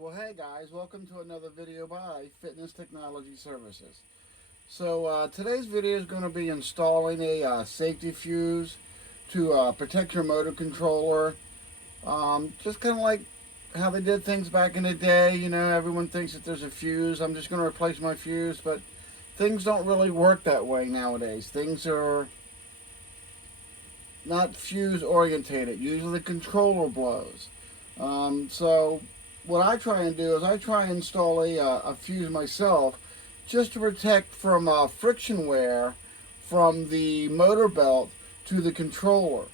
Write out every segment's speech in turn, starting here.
Well, hey guys, welcome to another video by Fitness Technology Services. So today's video is going to be installing a safety fuse to protect your motor controller. Just kind of like how they did things back in the day. You know, everyone thinks that there's a fuse. I'm just going to replace my fuse, but things don't really work that way nowadays. Things are not fuse orientated. Usually the controller blows. So what I try and do is I try and install a fuse myself just to protect from friction wear from the motor belt to the controller.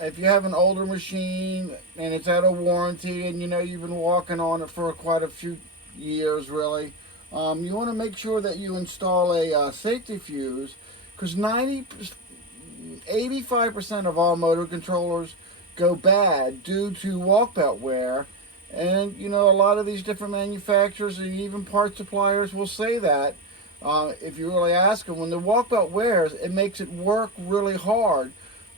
If you have an older machine and it's out of warranty and you know you've been walking on it for quite a few years really, you want to make sure that you install a safety fuse, because 85% of all motor controllers go bad due to walk belt wear. And you know, a lot of these different manufacturers and even part suppliers will say that if you really ask them, when the walk belt wears, it makes it work really hard,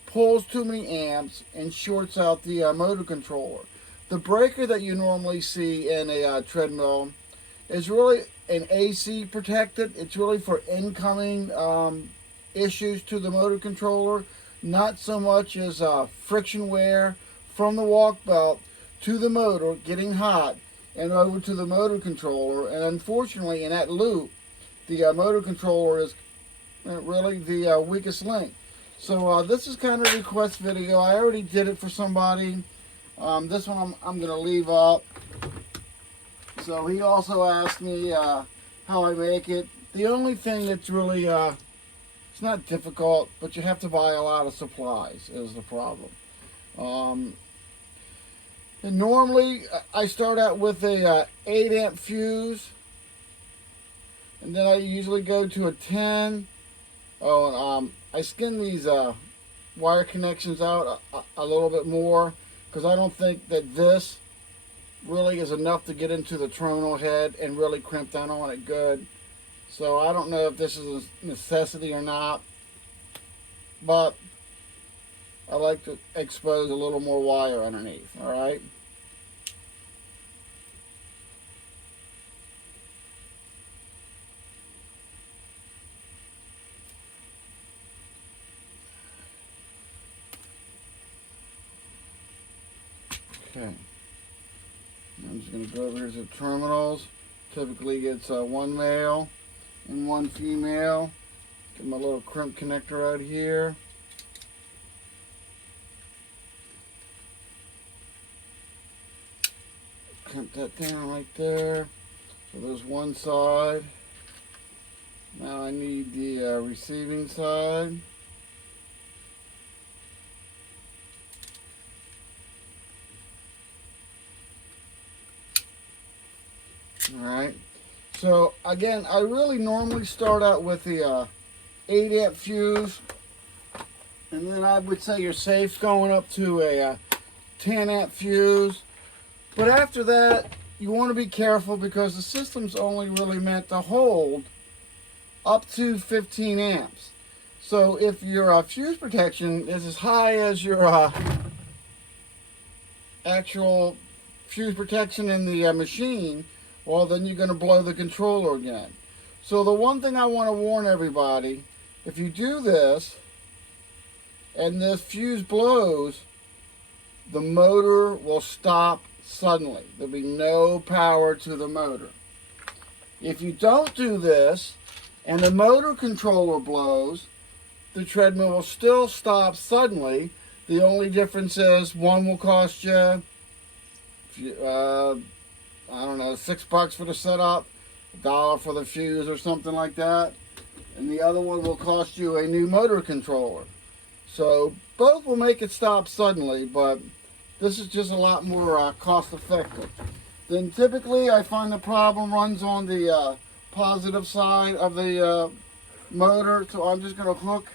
pulls too many amps, and shorts out the motor controller. The breaker that you normally see in a treadmill is really an AC protected. It's really for incoming issues to the motor controller, not so much as friction wear from the walk belt to the motor getting hot and over to the motor controller. And unfortunately, in that loop, the motor controller is really the weakest link. So this is kind of a request video. I already did it for somebody. This one I'm going to leave up. So he also asked me how I make it. The only thing that's really, it's not difficult, but you have to buy a lot of supplies is the problem. And normally I start out with a 8 amp fuse, and then I usually go to a 10. I skin these wire connections out a little bit more, because I don't think that this really is enough to get into the terminal head and really crimp down on it good. So I don't know if this is a necessity or not, but I like to expose a little more wire underneath, all right? Okay. I'm just going to go over here to the terminals. Typically it's one male and one female. Get my little crimp connector out here. Crimp that down right there. So there's one side. Now I need the receiving side. Alright. So again, I really normally start out with the 8 amp fuse. And then I would say you're safe going up to a 10 amp fuse. But after that, you want to be careful, because the system's only really meant to hold up to 15 amps. So if your fuse protection is as high as your actual fuse protection in the machine, well, then you're going to blow the controller again. So the one thing I want to warn everybody, if you do this and this fuse blows, the motor will stop suddenly. There'll be no power to the motor. If you don't do this and the motor controller blows, the treadmill will still stop suddenly. The only difference is one will cost you, I don't know, $6 for the setup, $1 for the fuse or something like that. And the other one will cost you a new motor controller. So both will make it stop suddenly, but this is just a lot more cost effective. Then typically I find the problem runs on the positive side of the motor. So I'm just going to hook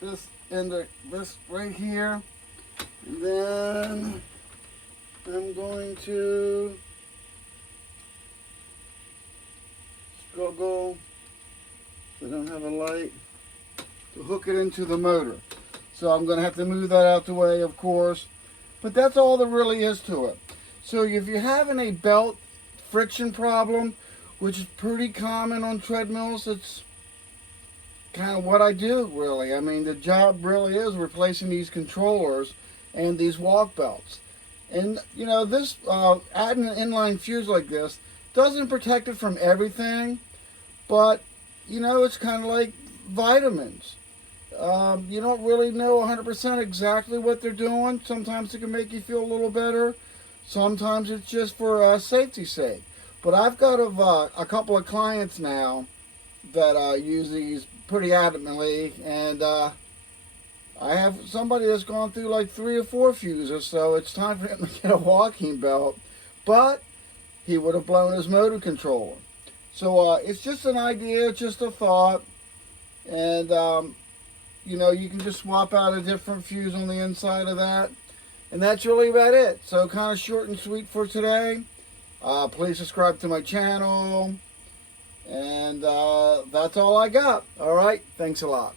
this into this right here. And then I'm going to struggle, I don't have a light, to hook it into the motor. So I'm going to have to move that out the way, of course. But that's all there really is to it. So if you're having a belt friction problem, which is pretty common on treadmills, it's kind of what I do, really. I mean, the job really is replacing these controllers and these walk belts. And, you know, this adding an inline fuse like this doesn't protect it from everything, but, you know, it's kind of like vitamins. You don't really know 100% exactly what they're doing. Sometimes it can make you feel a little better. Sometimes it's just for safety's sake. But I've got a couple of clients now that use these pretty adamantly, and I have somebody that's gone through like 3 or 4 fuses, so it's time for him to get a walking belt. But he would have blown his motor controller. So it's just an idea, just a thought, and you know, you can just swap out a different fuse on the inside of that, and that's really about it. So kind of short and sweet for today. Please subscribe to my channel, and that's all I got. All right, thanks a lot.